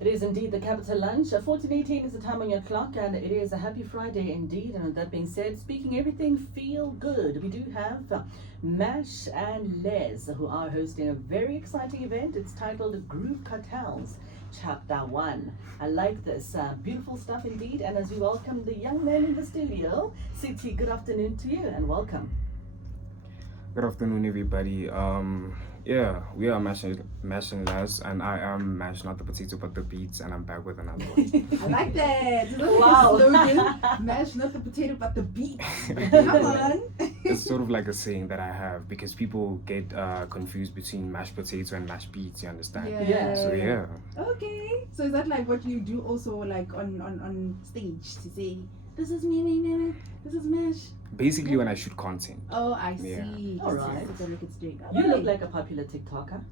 It is indeed the capital lunch. 14:18 is the time on your clock, and it is a happy Friday indeed. And with that being said, speaking everything feel good, we do have Mash and Les who are hosting a very exciting event. It's titled Chronichles Chapter 1. I like this. Beautiful stuff indeed. And as we welcome the young man in the studio, Siti, good afternoon to you and welcome. Good afternoon, everybody. Yeah, we are Mash and Les, and I am Mash, not the potato, but the beats, and I'm back with another one. I like that. Wow. Slogan. Mash not the potato, but the beat. Come on. It's sort of like a saying that I have because people get confused between mashed potato and mashed beats. You understand? Yeah. So yeah. Okay. So is that like what you do also like on stage to say, this is me, this is Mash? Basically, when I shoot content. Oh, I Yeah. see. All Just right. to make it straight. You look like a popular TikToker.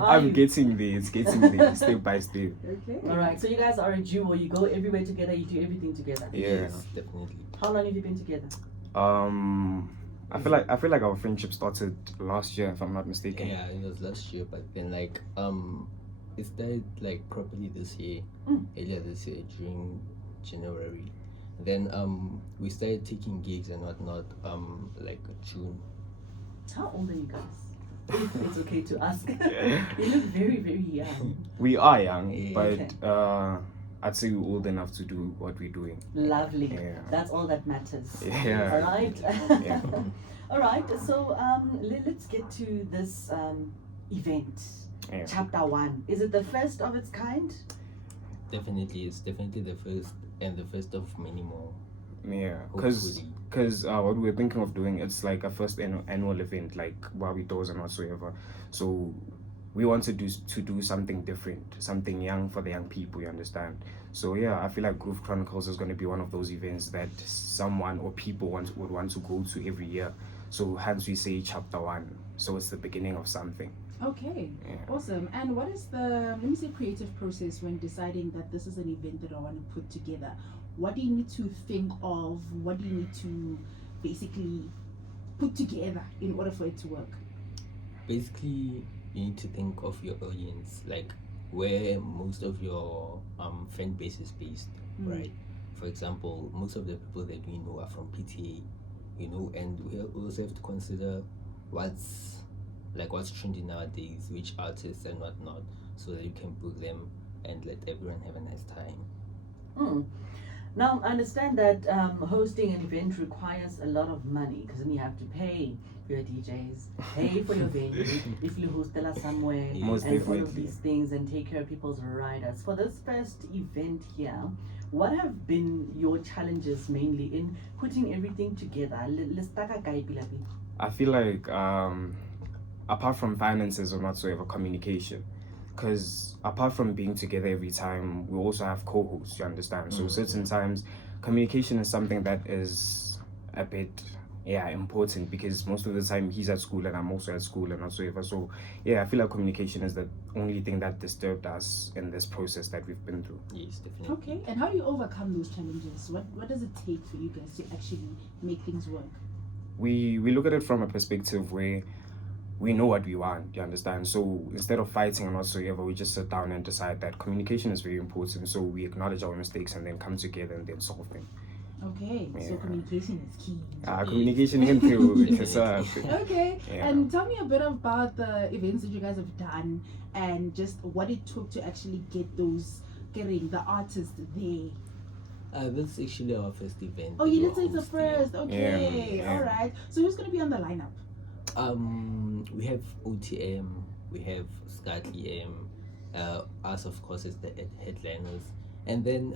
I'm you? getting there. It's getting there, step by step. Okay. All right, so you guys are a duo. You go everywhere together. You do everything together. Yeah. Yes, definitely. How long have you been together? I feel like our friendship started last year, if I'm not mistaken. Yeah, it was last year, but then like it started like properly this year, earlier this year during January. Then we started taking gigs and whatnot like June. How old are you guys? If it's okay to ask. You look very, very young. We are young, Yeah. but I'd say we're old enough to do what we're doing. Lovely. Yeah. That's all that matters. Yeah. All right. Yeah. All right. So let's get to this event. Yeah. Chapter 1. Is it the first of its kind? Definitely, it's definitely the first and the first of many more. Yeah, Hopefully. because what we're thinking of doing, it's like a first annual event, like Barbados and whatsoever. So we want to do something different, something young for the young people. You understand? So yeah, I feel like Groove Chronicles is going to be one of those events that someone or people would want to go to every year. So hence we say chapter 1. So it's the beginning of something. Okay. Yeah. Awesome. And what is the, let me say, creative process when deciding that this is an event that I want to put together? What do you need to think of? What do you need to basically put together in order for it to work? Basically, you need to think of your audience, like where most of your fan base is based, right? For example, most of the people that we know are from PTA, and we also have to consider what's trending nowadays, which artists and whatnot, so that you can book them and let everyone have a nice time. Now, I understand that hosting an event requires a lot of money because then you have to pay for your DJs, pay for your venue, if you host it somewhere, Most and all definitely. of these things, and take care of people's riders. For this first event here, what have been your challenges mainly in putting everything together? I feel like apart from finances or whatsoever, communication. Because apart from being together every time, we also have co-hosts, you understand? So certain times, communication is something that is a bit, important because most of the time he's at school and I'm also at school and whatsoever. So yeah, I feel like communication is the only thing that disturbed us in this process that we've been through. Yes, definitely. Okay. And how do you overcome those challenges? What does it take for you guys to actually make things work? We look at it from a perspective where we know what we want, you understand? So instead of fighting and whatsoever, we just sit down and decide that communication is very important. So we acknowledge our mistakes and then come together and then solve them. Okay, so Yeah. communication is key. Communication is Okay, Yeah. and tell me a bit about the events that you guys have done and just what it took to actually get the artists there. That's actually our first event. Oh, that you we're did say it's the hosting. first. Okay, Yeah. all right. So who's gonna be on the lineup? We have OTM, we have Scotty us of course as the headliners, and then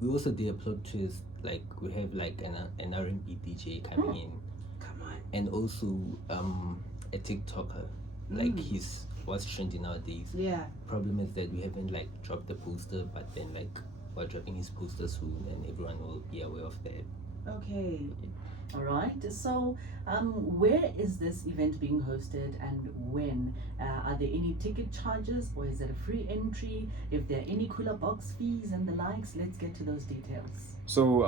we also did a plot twist, like we have like an R&B DJ coming in, Come on. and also a TikToker, like he's what's trending nowadays. Yeah. Problem is that we haven't like dropped the poster, but then like we're dropping his poster soon, and everyone will be aware of that. Okay. All right. So, where is this event being hosted and when? Are there any ticket charges or is it a free entry? If there are any cooler box fees and the likes, let's get to those details. So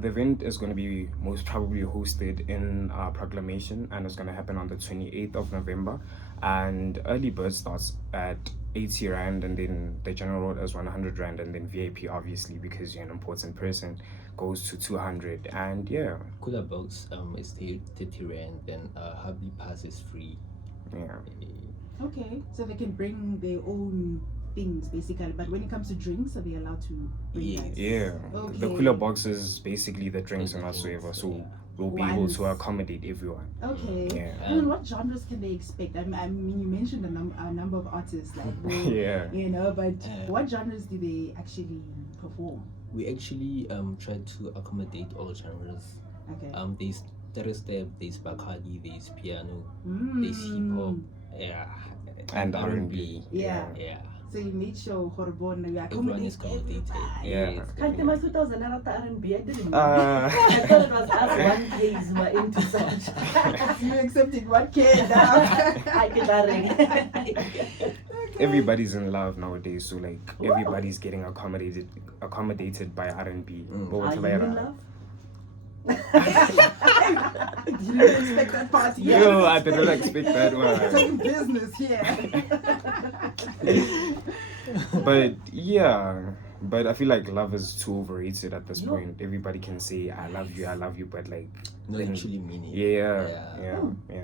the event is going to be most probably hosted in Proclamation, and it's going to happen on the 28th of November. and early bird starts at 80 rand, and then the general order is 100 rand, and then VIP, obviously because you're an important person, goes to 200. And yeah, Cooler box is 30 rand, then hubby pass is free. yeah. Okay, so they can bring their own things basically, but when it comes to drinks, are they allowed to bring Yes. that? Yeah, the Okay. cooler box is basically the drinks and Drinks, whatsoever, so yeah. we'll be able to Wines. accommodate everyone. Okay. Yeah. And then what genres can they expect? I mean, you mentioned a number of artists, like Yeah. you know, but Uh, what genres do they actually perform? We actually try to accommodate all genres. Okay. There's third step, there's Bacardi, there's piano, Mm. there's hip hop, yeah, And R&B. Yeah. yeah. So you made sure Horbon, you Everyone is accommodate accommodated. everybody. Yeah. Yes, Can't everyone. 2000 naira R&B. I didn't know. Uh, I thought it was us one days were into such. You accepted what came now. I did that ring. everybody's in love nowadays, so like everybody's getting accommodated by R&B. But Are what's you about in that? love? You didn't expect that part. No, I did not expect that We're one. talking business here. But yeah, but I feel like love is too overrated at this Yeah. point. Everybody can say I love you, but like No, then- actually mean it. yeah.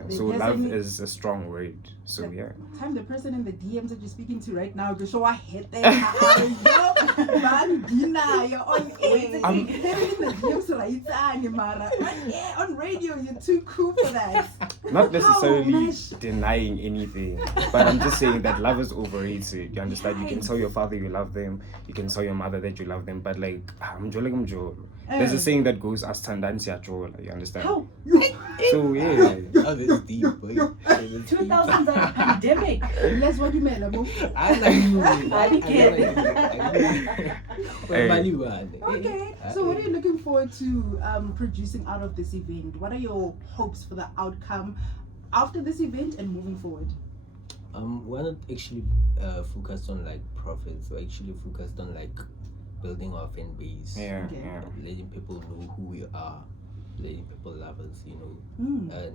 They So guess love any- is a strong word. So yeah. Time the person in the DMs that you're speaking to right now, go show I hit that. You're on air. I'm- In the DMs, like, Mara. On radio, you're too cool for that. Not necessarily Mesh. denying anything, but I'm just saying that love is overrated. You understand? You can tell your father you love them, you can tell your mother that you love them, but like, there's a saying that goes, as tandansi ajola, you understand? How? So yeah. Oh, that's deep, boy. That's deep. 2000s are a pandemic. Let's what you mean, Amo. I like you. I be kidding. Okay, so what are you looking forward to producing out of this event? What are your hopes for the outcome after this event and moving forward? We're not actually focused on like profits. We're actually focused on like building our fan base. Yeah, Okay. yeah. Letting people know who we are, letting people love us. You know,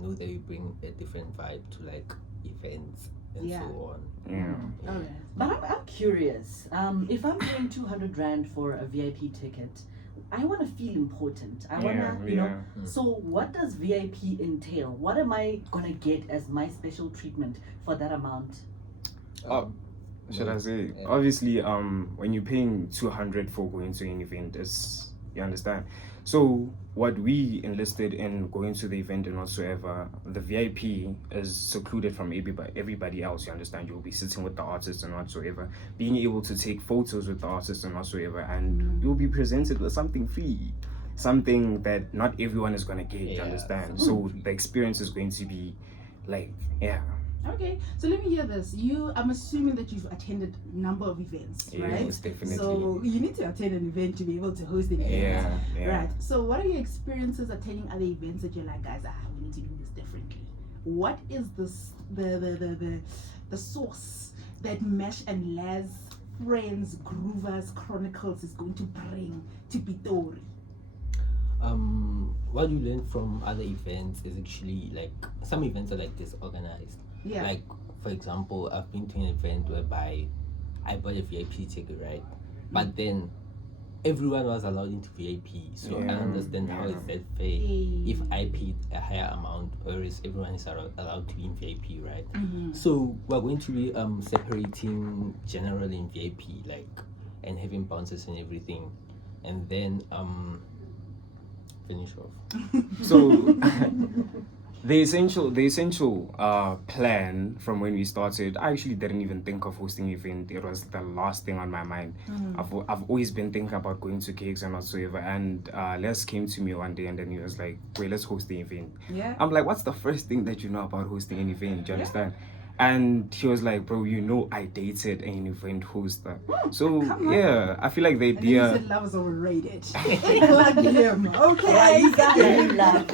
know that we bring a different vibe to like events and Yeah. so on. Yeah. All right. But I'm curious. If I'm paying 200 rand for a VIP ticket, I want to feel important. I want to, you know. So what does VIP entail? What am I gonna get as my special treatment for that amount? Should I say? Yeah. Obviously, when you're paying 200 for going to an event, you understand. So what we enlisted in going to the event and whatsoever, the VIP is secluded from everybody else. You understand? You'll be sitting with the artists and whatsoever, being able to take photos with the artists and whatsoever, and you'll be presented with something free, something that not everyone is gonna get. You Yeah. understand? So the experience is going to be like, yeah. Okay, so let me hear this. I'm assuming that you've attended a number of events, right? Yes, definitely. So you need to attend an event to be able to host an event. Yeah, yeah. Right. So what are your experiences attending other events that you're like, guys, we need to do this differently? What is this the source that Mesh and Laz, Friends, Groovers, Chronicles is going to bring to Pitori? What you learn from other events is actually like some events are like disorganized. Yeah. Like for example, I've been to an event whereby I bought a VIP ticket, right? But then everyone was allowed into VIP, so I Yeah. understand how is that fair if I paid a higher amount, whereas everyone is allowed to be in VIP, right? So we're going to be separating general and VIP, like, and having bounces and everything, and then finish off. So the essential plan from when we started, I actually didn't even think of hosting an event. It was the last thing on my mind. I've always been thinking about going to gigs and whatsoever, and Les came to me one day and then he was like, wait, let's host the event. Yeah. I'm like, what's the first thing that you know about hosting an event? Do you understand? And he was like, bro, you know I dated an event hoster. So yeah, I feel like the And then he idea. said love is overrated. Like him. Okay. You got in love.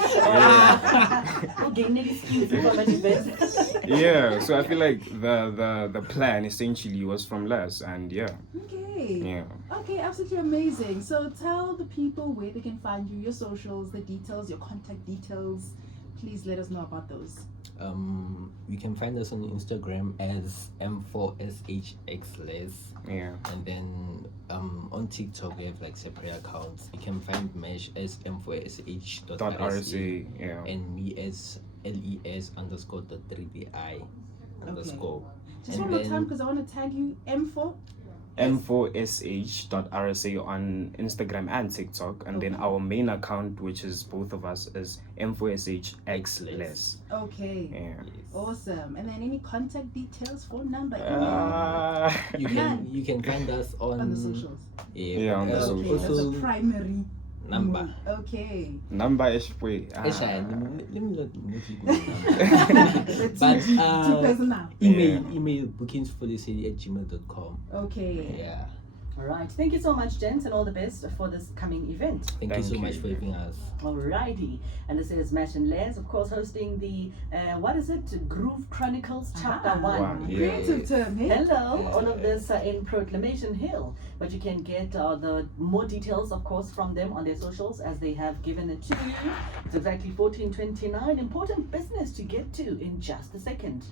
Okay, excuse me for my event. Yeah, so I feel like the plan essentially was from Les, and yeah. Okay. Yeah. Okay, absolutely amazing. So tell the people where they can find you, your socials, the details, your contact details. Please let us know about those. You can find us on Instagram as m4shxles. Yeah. And then on TikTok we have like separate accounts. You can find Mesh as m4sh.rsa Yeah. and me as les_3bi_. Just one more time because I want to tag you M4. m4sh.rsa on Instagram and TikTok, and then our main account, which is both of us, is m4shxles. Okay. Yeah. Awesome. And then any contact details, phone number, You can find us on the socials. Yeah, on the socials. That's Also, a primary number. Okay. Number is way. Let me not But too personal. email bookingsfollicity@gmail.com. Okay. Yeah. All right. Thank you so much, gents, and all the best for this coming event. Thank you so much for having us. Alrighty. And this is Mash and Les, of course, hosting the, what is it? Groove Chronicles Chapter 1. Yeah. Creative term, eh? Hello, all of this in Proclamation Hill, but you can get the more details, of course, from them on their socials as they have given it to you. It's exactly 14:29. Important business to get to in just a second.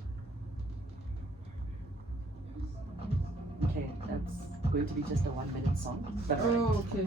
Okay, that's going to be just a 1 minute song. But Oh, okay.